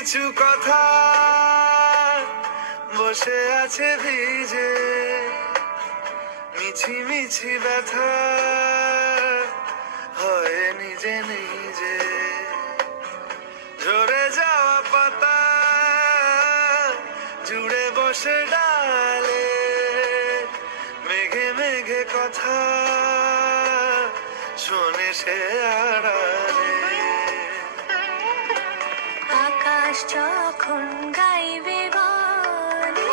কিছু কথা বসে আছে ভিজে, মিছি মিছি ব্যথা হয় নিজে নিজে। ঝরে যাওয়া পাতা জুড়ে বসে ডালে, মেঘে মেঘে কথা শোনে সে আড়ালে। আকাশ যখন গাইবে গানে,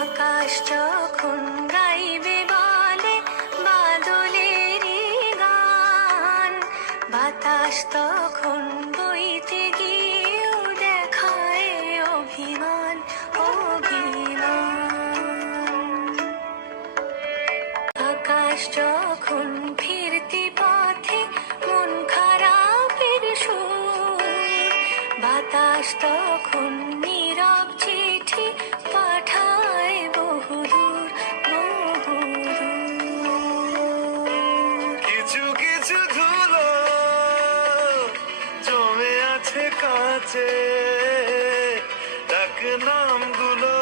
আকাশ যখন গাইবে বলে বাদলেরই গান, বাতাস তখন বইতে গিয়েও দেখায় অভিমান অভিমান। আকাশ যখন ফিরতি পথে মন খারাপের সুর, বাতাস তখন নীরব চিঠি পাঠায় বহুদূর বহুদূর। কিছু কিছু ধুলো জমে আছে কাছে, ডাক নামগুলো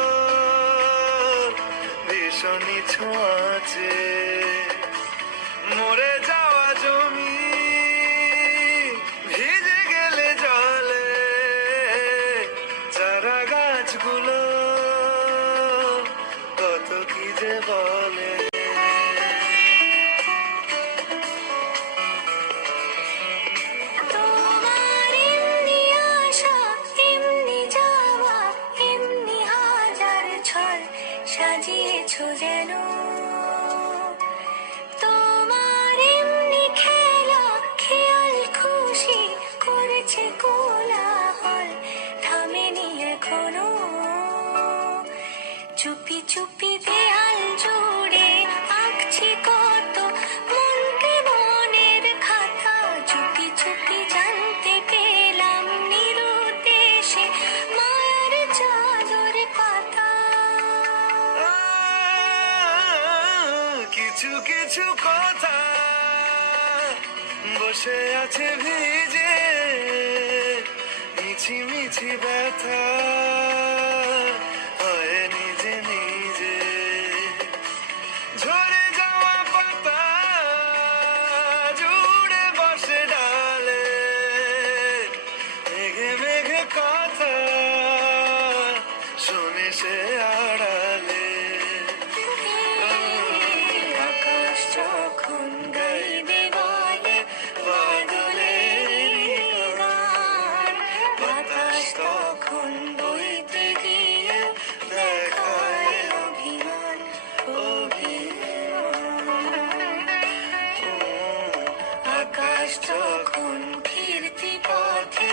ভীষণই ছোঁয়াচে। মরে যাওয়া জমি ভিজে গেলে জলে, চারা গাছগুলো কত কি যে বলে। তোমার এমনি আসা এমনি যাওয়া, এমনি হাজার ছল সাজিয়েছো যেন। তোমার এমনি খেলা খেয়াল খুশি করেছে কোলাহল, থামেনি এখনো। চুপি চুপি দেয়াল জুড়ে আঁকছি কত মনকে মনের খাতা, চুপি চুপি জানতে পেলাম নিরুদ্দেশে মায়ার চাদর পাতা। কিছু কিছু কথা বসে আছে ভিজে, মিছি মিছি ব্যথা হয় নিজে নিজে। ঝরে যাওয়া পাতা জুড়ে বসে ডালে, মেঘে মেঘে কথা শোনে সে আড়ালে। আকাশ যখন গাইবে বলে বাদলের গান, বাতাস তখন বইতে গিয়ে দেখায় অভিমান অভিমান। আকাশ যখন ফিরতি পথে